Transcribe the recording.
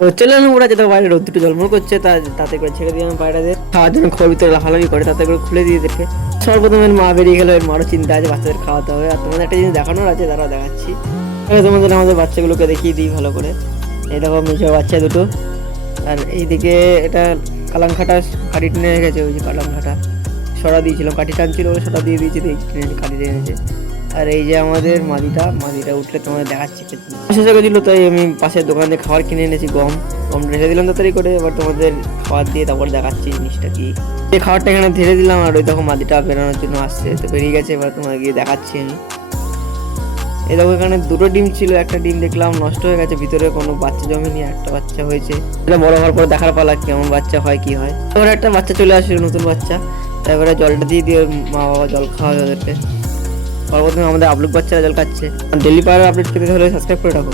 তো চলে এলাম ওরা যেটা বাইরে রোদ দুটো জলমল করছে, তাতে করে ছেড়ে দিয়ে আমি বাইরে খাওয়ার জন্য খোর ভিতরে লাফালাফি করে, তাতে করে খুলে দিয়ে দেখে সর্বপ্রথম এর মা বেরিয়ে গেল। এর মারও চিন্তা আছে বাচ্চাদের খাওয়াতে হবে। আর তোমাদের একটা জিনিস দেখানোর আছে, তারা দেখাচ্ছি। তোমাদের আমাদের বাচ্চাগুলোকে দেখিয়ে দিই ভালো করে। এই দেখো মেজো বাচ্চা দুটো, আর এইদিকে এটা কালাংখাটা কাঠি টেনে রেখেছে। ওই যে কালাংখাটা সরা দিয়েছিলাম, কাঠি টানছিল ওরা সরা দিয়ে দিয়েছে, কাঠি টেনেছে। আর এই যে আমাদের মাদিটা উঠলে তোমাদের দেখাচ্ছি। শেষ হয়ে গেছিলো, তাই আমি পাশের দোকান থেকে খাবার কিনে এনেছি, গম ঢেলে দিলাম তাড়াতাড়ি করে। এবার তোমাদের খাবার দিয়ে তারপর দেখাচ্ছি জিনিসটা কি। এই খাবারটা এখানে ঢেলে দিলাম, আর ওই দেখো মাদিটা বেরোনোর জন্য আসছে, তো বেরিয়ে গেছে। এবার তোমাকে গিয়ে দেখাচ্ছি আমি। এই দেখো এখানে দুটো ডিম ছিল, একটা ডিম দেখলাম নষ্ট হয়ে গেছে, ভিতরে কোনো বাচ্চা জমেনি, একটা বাচ্চা হয়েছে। এটা বড় হওয়ার পর দেখার পালা কেমন বাচ্চা হয় কি হয়। এবার একটা বাচ্চা চলে আসলো, নতুন বাচ্চা। তারপরে জলটা দিয়ে মা বাবা জল খাওয়াবে ওদেরকে। পরবর্তীতে আমাদের আপলুক বাচ্চারা জল খাচ্ছে। ডেলি পাওয়ার আপডেট পেতে হলে সাবস্ক্রাইব করে রাখো।